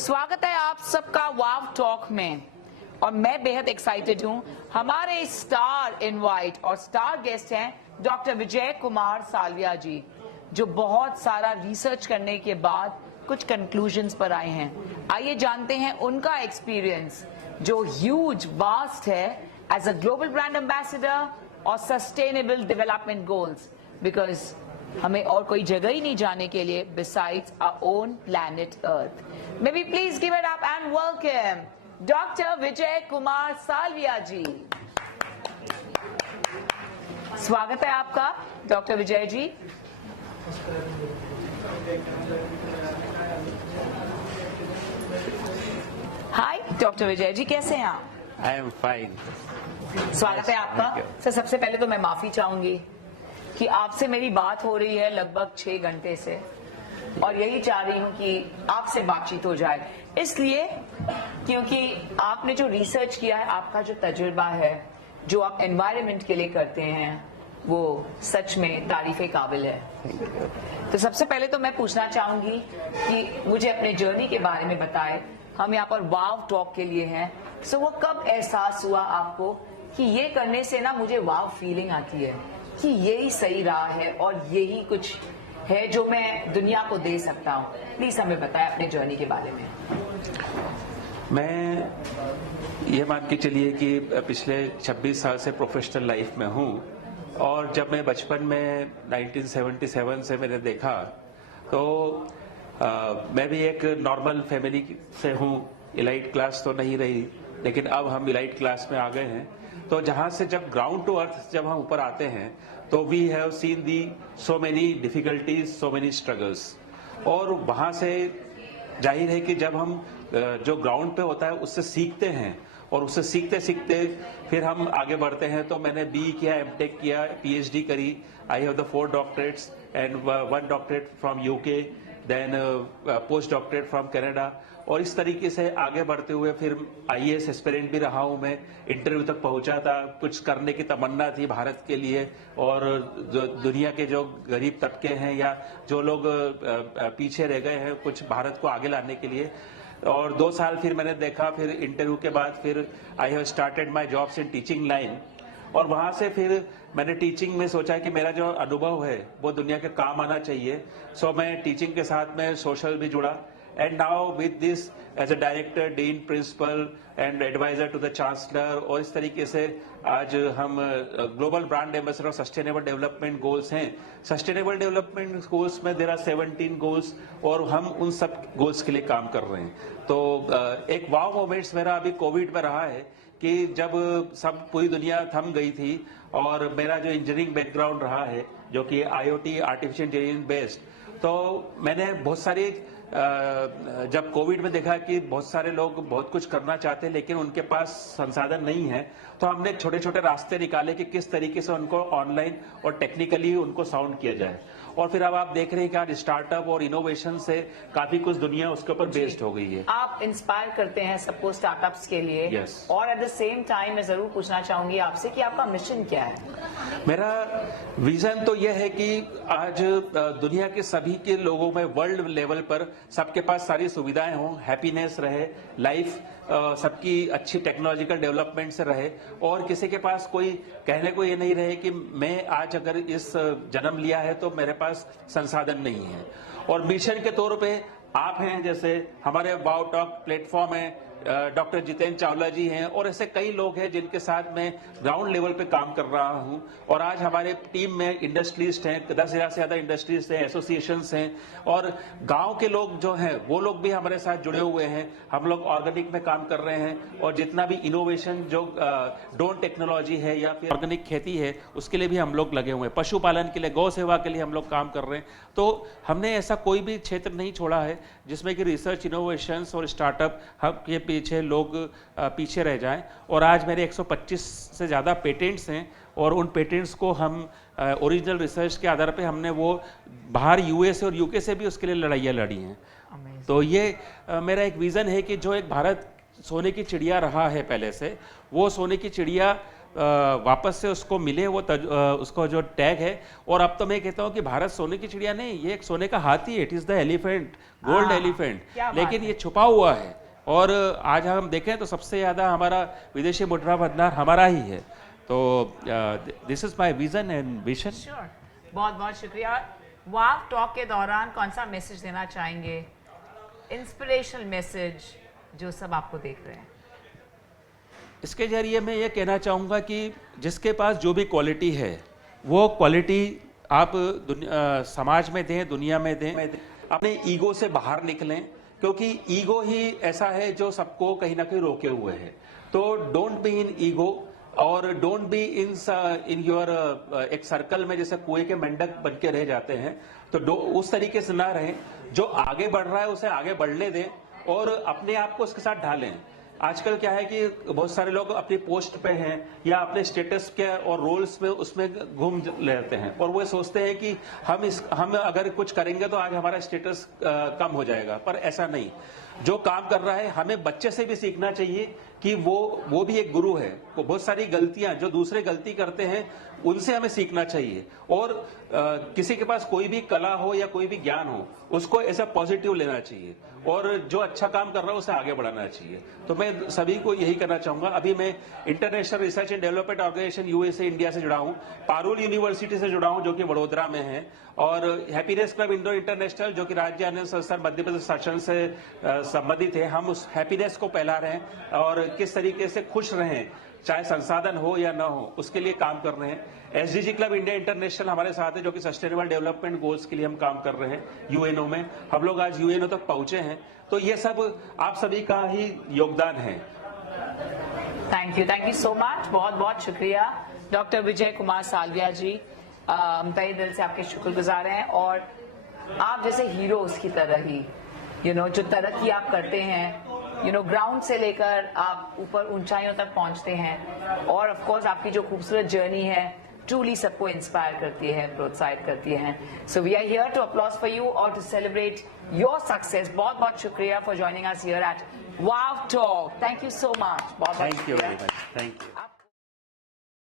स्वागत है आप सबका वाव टॉक में और मैं बेहद एक्साइटेड हूं। हमारे स्टार इनवाइट और स्टार गेस्ट हैं डॉक्टर विजय कुमार सालविया जी, जो बहुत सारा रिसर्च करने के बाद कुछ कंक्लूजन्स पर आए हैं। आइए जानते हैं उनका एक्सपीरियंस जो ह्यूज वास्ट है as a global brand ambassador और सस्टेनेबल डेवलपमेंट गोल्स, बिकॉज हमें और कोई जगह ही नहीं जाने के लिए besides our own planet Earth. Maybe please give it up and welcome doctor Vijay Kumar Salvia ji. स्वागत है आपका डॉक्टर विजय जी। हाय डॉक्टर विजय जी, कैसे हैं आप? I am fine. स्वागत है आपका। सर सबसे पहले तो मैं माफी चाहूंगी कि आपसे मेरी बात हो रही है लगभग 6 घंटे से और यही चाह रही हूं कि आपसे बातचीत हो जाए, इसलिए क्योंकि आपने जो रिसर्च किया है, आपका जो तजुर्बा है, जो आप एनवायरनमेंट के लिए करते हैं, वो सच में तारीफे काबिल है। तो सबसे पहले तो मैं पूछना चाहूंगी कि मुझे अपने जर्नी के बारे में बताएं। हम यहाँ पर वाव टॉक के लिए हैं, सो वो कब एहसास हुआ आपको कि ये करने से ना मुझे वाव फीलिंग आती है कि यही सही राह है और यही कुछ है जो मैं दुनिया को दे सकता हूँ? प्लीज हमें बताएं अपने जर्नी के बारे में। मैं ये मान के चलिए कि पिछले 26 साल से प्रोफेशनल लाइफ में हूँ और जब मैं बचपन में 1977 से मैंने देखा तो मैं भी एक नॉर्मल फैमिली से हूँ। इलाइट क्लास तो नहीं रही, लेकिन अब हम इलाइट क्लास में आ गए हैं। तो जहाँ से जब ग्राउंड टू अर्थ जब हम ऊपर आते हैं तो we have seen the so many difficulties, so many struggles. और वहाँ से जाहिर है कि जब हम जो ग्राउंड पे होता है उससे सीखते हैं और उससे सीखते सीखते फिर हम आगे बढ़ते हैं। तो मैंने BE किया, MTech किया, PhD करी। I have the 4 doctorates and 1 doctorate from UK, then post doctorate from Canada. और इस तरीके से आगे बढ़ते हुए फिर IAS एस्पिरेंट भी रहा हूं मैं। इंटरव्यू तक पहुंचा था, कुछ करने की तमन्ना थी भारत के लिए और जो दुनिया के जो गरीब तबके हैं या जो लोग पीछे रह गए हैं, कुछ भारत को आगे लाने के लिए। और 2 साल फिर मैंने देखा, फिर इंटरव्यू के बाद फिर I have started my jobs in teaching line. और वहां से फिर मैंने टीचिंग में सोचा कि मेरा जो अनुभव है वो दुनिया के काम आना चाहिए। सो मैं टीचिंग के साथ में सोशल भी जुड़ा। And now with this as a director, dean, principal and advisor to the chancellor, और इस तरीके से आज हम global brand ambassador of sustainable development goals हैं। सस्टेनेबल डेवलपमेंट गोल्स में देयर आर 17 गोल्स और हम उन सब गोल्स के लिए काम कर रहे हैं। तो एक वाव मोमेंट्स मेरा अभी कोविड में रहा है कि जब सब पूरी दुनिया थम गई थी और मेरा जो इंजीनियरिंग बैकग्राउंड रहा है जो कि IoT आर्टिफिशियल इंटेलिजेंस बेस्ड, तो मैंने बहुत सारी जब कोविड में देखा कि बहुत सारे लोग बहुत कुछ करना चाहते हैं लेकिन उनके पास संसाधन नहीं है, तो हमने छोटे छोटे रास्ते निकाले कि किस तरीके से उनको ऑनलाइन और टेक्निकली उनको साउंड किया जाए। और फिर अब आप देख रहे हैं कि आज स्टार्टअप और इनोवेशन से काफी कुछ दुनिया उसके ऊपर बेस्ड हो गई है। आप इंस्पायर करते हैं सबको स्टार्टअप्स के लिए। Yes. और एट द सेम टाइम मैं जरूर पूछना चाहूंगी आपसे कि आपका मिशन क्या है? मेरा विजन तो यह है कि आज दुनिया के सभी के लोगों में वर्ल्ड लेवल पर सबके पास सारी सुविधाएं हों, हैप्पीनेस रहे, लाइफ सबकी अच्छी टेक्नोलॉजिकल डेवलपमेंट से रहे और किसी के पास कोई कहने को ये नहीं रहे कि मैं आज अगर इस जन्म लिया है तो मेरे पास संसाधन नहीं है। और मिशन के तौर पे आप हैं, जैसे हमारे वाव टॉक प्लेटफॉर्म है, डॉक्टर जितेंद्र चावला जी हैं और ऐसे कई लोग हैं जिनके साथ मैं ग्राउंड लेवल पे काम कर रहा हूं। और आज हमारे टीम में इंडस्ट्रीज हैं, 10,000 से ज्यादा इंडस्ट्रीज हैं, एसोसिएशंस हैं और गांव के लोग जो हैं वो लोग भी हमारे साथ जुड़े हुए हैं। हम लोग ऑर्गेनिक में काम कर रहे हैं और जितना भी इनोवेशन जो ड्रोन टेक्नोलॉजी है या फिर ऑर्गेनिक खेती है उसके लिए भी हम लोग लगे हुए हैं। पशुपालन के लिए, गौ सेवा के लिए हम लोग काम कर रहे हैं। तो हमने ऐसा कोई भी क्षेत्र नहीं छोड़ा है जिसमें कि रिसर्च, इनोवेशंस और स्टार्टअप हम के पीछे लोग पीछे रह जाएं। और आज मेरे 125 से ज़्यादा पेटेंट्स हैं और उन पेटेंट्स को हम ओरिजिनल रिसर्च के आधार पे हमने वो बाहर US और UK से भी उसके लिए लड़ाइयाँ लड़ी हैं। तो ये मेरा एक विज़न है कि जो एक भारत सोने की चिड़िया रहा है पहले से, वो सोने की चिड़िया वापस से उसको मिले वो उसको जो टैग है। और अब तो मैं कहता हूँ कि भारत सोने की चिड़िया नहीं, ये एक सोने का हाथी है, it is the elephant, gold elephant, लेकिन ये छुपा हुआ है। और आज हम देखें तो सबसे ज़्यादा हमारा विदेशी मुद्रा भंडार हमारा ही है। तो this is my vision and mission. Sure, बहुत बहुत शुक्रिया। वाव टॉक के दौरान कौन सा मैसेज देना चाहेंगे, इंस्पिरेशनल मैसेज, जो सब आपको देख रहे हैं? इसके जरिए मैं ये कहना चाहूँगा कि जिसके पास जो भी क्वालिटी है वो क्वालिटी आप समाज में दें, दुनिया में दें। अपने ईगो से बाहर निकलें, क्योंकि ईगो ही ऐसा है जो सबको कहीं ना कहीं रोके हुए है। तो डोंट बी इन ईगो और डोंट बी इन योर एक सर्कल में जैसे कुएं के मेंढक बन के रह जाते हैं। तो उस तरीके से ना रहें, जो आगे बढ़ रहा है उसे आगे बढ़ने दें और अपने आप को उसके साथ ढालें। आजकल क्या है कि बहुत सारे लोग अपनी पोस्ट पे हैं या अपने स्टेटस के और रोल्स में उसमें घूम लेते हैं और वो सोचते हैं कि हम अगर कुछ करेंगे तो आज हमारा स्टेटस कम हो जाएगा, पर ऐसा नहीं। जो काम कर रहा है हमें बच्चे से भी सीखना चाहिए कि वो भी एक गुरु है। वो बहुत सारी गलतियां जो दूसरे गलती करते हैं उनसे हमें सीखना चाहिए। और किसी के पास कोई भी कला हो या कोई भी ज्ञान हो उसको ऐसा पॉजिटिव लेना चाहिए और जो अच्छा काम कर रहा है उसे आगे बढ़ाना चाहिए। तो मैं सभी को यही करना चाहूंगा। अभी मैं international research and development organisation USA India से जुड़ा हूं, पारुल यूनिवर्सिटी से जुड़ा हूं जो कि वडोदरा में है, और हैप्पीनेस क्लब इंडो इंटरनेशनल जो कि राज्य आनंद संस्थान मध्य प्रदेश शासन से संबंधित है। हम उस हैप्पीनेस को फैला रहे हैं और किस तरीके से खुश रहें चाहे संसाधन हो या ना हो उसके लिए काम कर रहे हैं। एसडीजी क्लब इंडिया इंटरनेशनल हमारे साथ है जो कि सस्टेनेबल डेवलपमेंट गोल्स के लिए हम काम कर रहे हैं यूएनओ में। हम लोग आज यूएनओ तक पहुंचे हैं। तो ये सब आप सभी का ही योगदान है। थैंक यू सो मच, बहुत बहुत शुक्रिया डॉक्टर विजय कुमार सालविया जी। तहे दिल से आपके शुक्रगुजार हैं और आप जैसे हीरोज की तरह ही जो तरक्की आप करते हैं, ग्राउंड से लेकर आप ऊपर ऊंचाइयों तक पहुंचते हैं और ऑफ कोर्स आपकी जो खूबसूरत जर्नी है ट्रूली सबको इंस्पायर करती है, प्रोत्साहित करती है। So we are here to applaud for you और टू सेलिब्रेट योर सक्सेस। बहुत बहुत शुक्रिया for joining us here at wow talk. Thank you so much. बहुत बहुत thank you very much. Thank you.